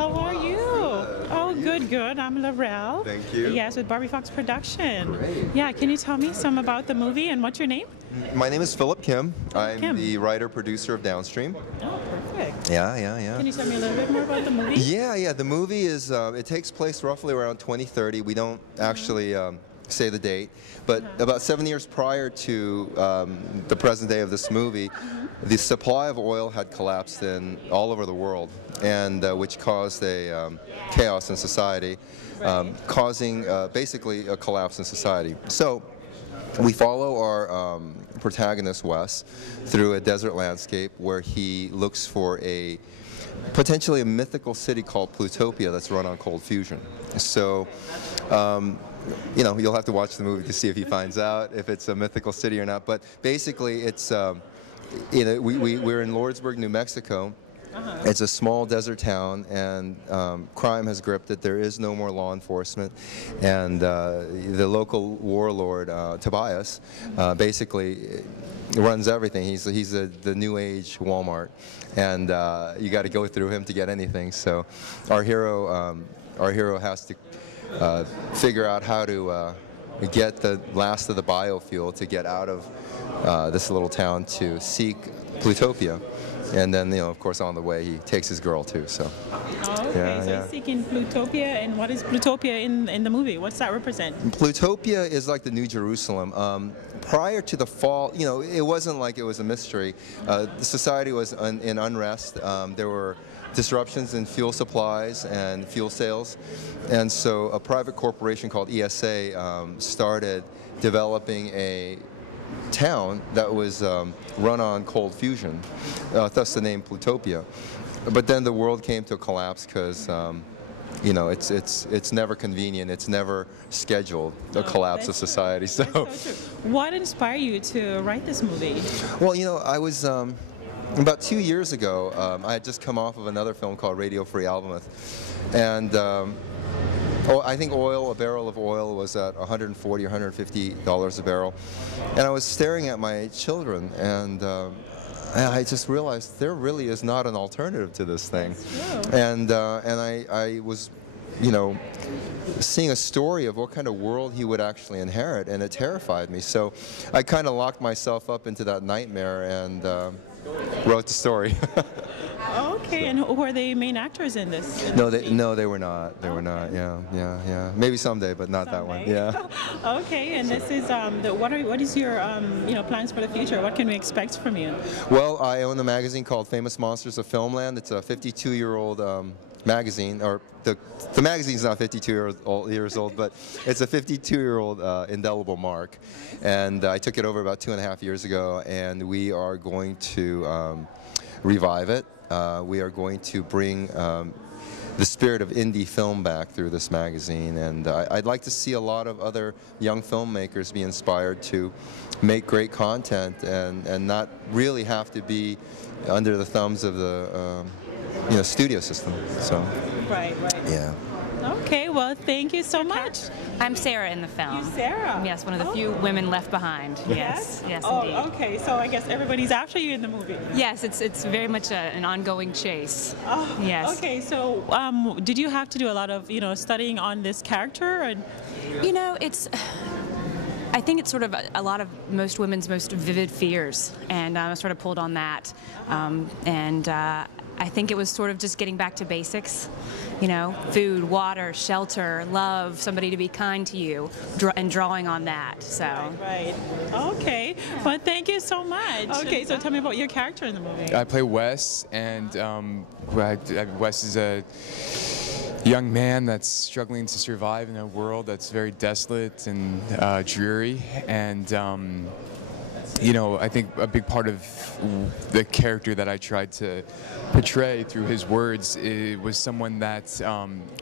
How are you? Oh, good, good. I'm LaRel. Thank you. Yes, with Barbie Fox Production. Great. Yeah, can you tell me some about the movie and what's your name? My name is Philip Kim. I'm Kim. the writer-producer of Downstream. Oh, perfect. Yeah. Can you tell me a little bit more about the movie? Yeah. The movie is, it takes place roughly around 2030. We don't actually say the date, but about 7 years prior to the present day of this movie, the supply of oil had collapsed in all over the world, and which caused a chaos in society, causing basically a collapse in society. So we follow our protagonist Wes through a desert landscape where he looks for potentially a mythical city called Plutopia that's run on cold fusion. So you know, you'll have to watch the movie to see if he finds out if it's a mythical city or not. But basically, it's you know, we're in Lordsburg, New Mexico. It's a small desert town, and crime has gripped it. There is no more law enforcement, and the local warlord Tobias basically runs everything. He's the new age Walmart, and you got to go through him to get anything. So our hero has to figure out how to get the last of the biofuel to get out of this little town to seek Plutopia. And then, you know, of course, on the way, he takes his girl, too, so. Oh, okay, so he's seeking Plutopia, and what is Plutopia in the movie? What's that represent? Plutopia is like the New Jerusalem. Prior to the fall, you know, it wasn't like it was a mystery. The society was in unrest. There were disruptions in fuel supplies and fuel sales, and so a private corporation called ESA started developing a town that was run on cold fusion, thus the name Plutopia. But then the world came to a collapse because you know, it's never convenient, it's never scheduled, the collapse of society. So what inspired you to write this movie? Well, you know, I was about 2 years ago, I had just come off of another film called Radio Free Albemarle, and I think a barrel of oil was at $140 or $150 a barrel, and I was staring at my children, and I just realized there really is not an alternative to this thing. And I was, you know, seeing a story of what kind of world he would actually inherit, and it terrified me. So I kind of locked myself up into that nightmare and wrote the story. Okay, and who are the main actors in this? No, they were not. They were not. Yeah. Maybe someday, but not that one. Yeah. Okay, and this is what is your you know, plans for the future? What can we expect from you? Well, I own a magazine called Famous Monsters of Filmland. It's a 52-year-old magazine, or the magazine's not 52 years old, but it's a 52-year-old indelible mark. And I took it over about 2.5 years ago, and we are going to revive it. We are going to bring the spirit of indie film back through this magazine, and I'd like to see a lot of other young filmmakers be inspired to make great content and not really have to be under the thumbs of the you know, studio system. So. Right. Yeah. Okay, well, thank you so much. I'm Sarah in the film. You Sarah? Yes, one of the few women left behind. Yes, indeed. Okay, so I guess everybody's after you in the movie. Yes, it's very much an ongoing chase. Oh, yes. Okay, so did you have to do a lot of, you know, studying on this character? And you know, I think it's sort of a lot of most women's most vivid fears, and I sort of pulled on that, and I think it was sort of just getting back to basics, you know, food, water, shelter, love, somebody to be kind to you, and drawing on that. So. Right. Okay. Well, thank you so much. Okay, so tell me about your character in the movie. I play Wes, and Wes is a young man that's struggling to survive in a world that's very desolate and dreary, and you know, I think a big part of the character that I tried to portray through his words was someone that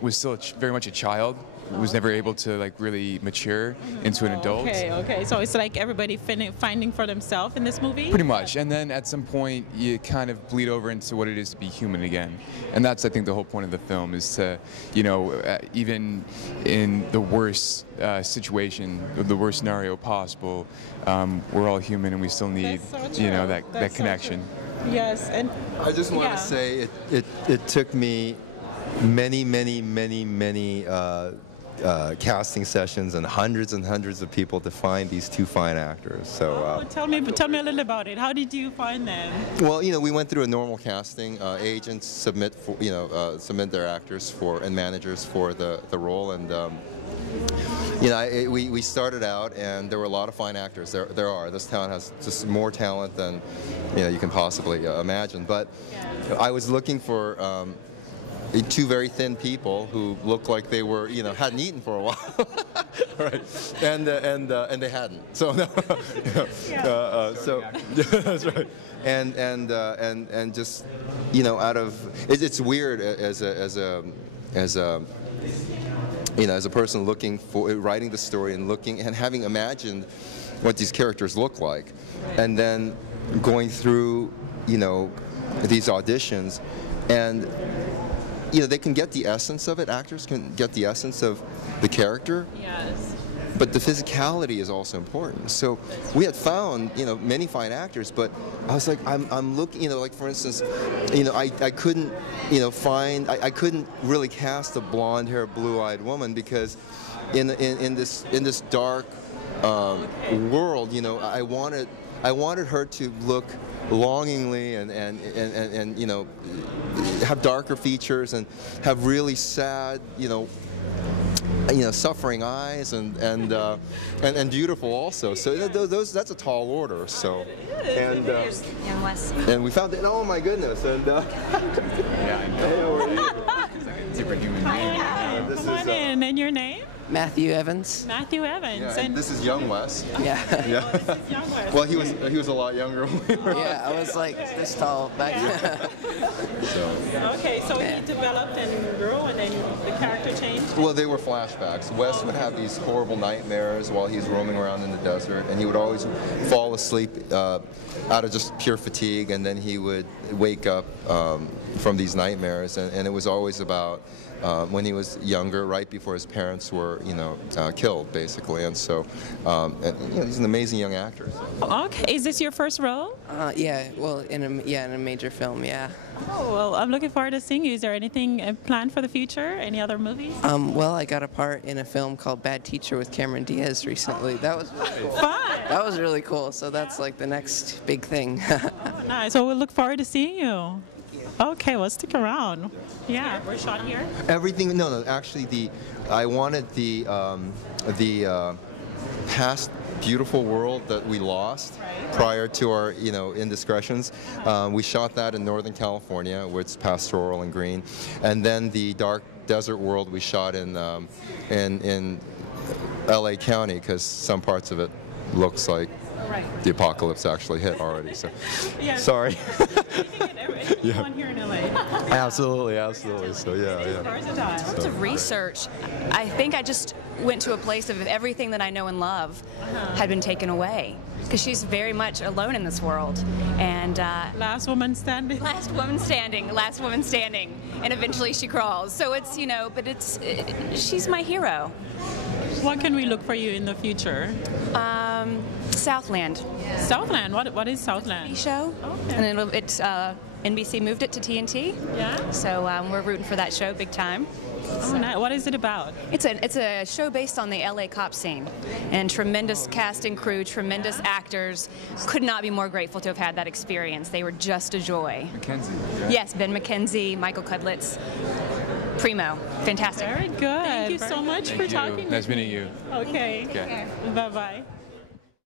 was still very much a child, was never able to like really mature into an adult. Okay. So it's like everybody finding for themselves in this movie? Pretty much. And then at some point you kind of bleed over into what it is to be human again. And that's, I think, the whole point of the film, is to, you know, even in the worst situation, the worst scenario possible, we're all human and we still need, you know, that connection. Yes, and I just want to say it took me many casting sessions and hundreds of people to find these two fine actors. So tell me a little about it. How did you find them? well, we went through a normal casting. Agents submit submit their actors and managers for the role, and we started out, and there were a lot of fine actors. There are. This town has just more talent than you can possibly imagine. But I was looking for two very thin people who looked like they were, hadn't eaten for a while, right? And they hadn't. So no, so that's right. And just out of it's weird as a person looking for writing the story and looking and having imagined what these characters look like, and then going through these auditions, and they can get the essence of it. Actors can get the essence of the character. Yes. But the physicality is also important. So we had found, many fine actors, but I was like, I'm looking, like for instance, I couldn't, I couldn't really cast a blonde-haired, blue-eyed woman because in this dark world, I wanted her to look longingly and have darker features and have really sad, suffering eyes and beautiful also. So that's a tall order. So and we found it. Oh my goodness! And Yeah, I know. He's like a superhuman being. Come on in. And your name? Matthew Evans. Matthew Evans. yeah, and this is young Wes. Yeah. Yeah. This is young Wes. Well, he was a lot younger when we were. Yeah, I was like this tall back then. So. Okay, so he developed and grew, and then the character changed. Well, they were flashbacks. Wes would have these horrible nightmares while he's roaming around in the desert, and he would always fall asleep out of just pure fatigue, and then he would wake up from these nightmares, and it was always about when he was younger, right before his parents were, killed, basically. And so, he's an amazing young actor. Okay, is this your first role? Yeah, well, in a major film, yeah. Oh, well, I'm looking forward to seeing you. Is there anything planned for the future? Any other movies? Well, I got a part in a film called Bad Teacher with Cameron Diaz recently. That was really cool. Fun. That was really cool. So that's like the next big thing. Nice. Well, we'll look forward to seeing you. Okay, well, stick around. Yeah, we're shot here. Everything. No. Actually, I wanted the past beautiful world that we lost prior to our indiscretions. We shot that in Northern California, where it's pastoral and green, and then the dark desert world we shot in L.A. County, because some parts of it looks like the apocalypse actually hit already. So sorry. Yeah. On here in LA. Absolutely. So yeah. Versatile. In terms of research, I think I just went to a place of everything that I know and love had been taken away, because she's very much alone in this world. And Last woman standing. last woman standing, and eventually she crawls. So it's but she's my hero. What can we look for you in the future? Southland. Southland. What is Southland? Show. Okay. And it's NBC moved it to TNT. Yeah. So we're rooting for that show big time. Oh, nice. What is it about? It's a show based on the LA cop scene, and tremendous cast and crew, tremendous actors. Could not be more grateful to have had that experience. They were just a joy. Mackenzie. Yeah. Yes, Ben McKenzie, Michael Cudlitz, primo, fantastic. Very good. Thank you so much for talking. Nice meeting you. Okay. Okay. Bye-bye.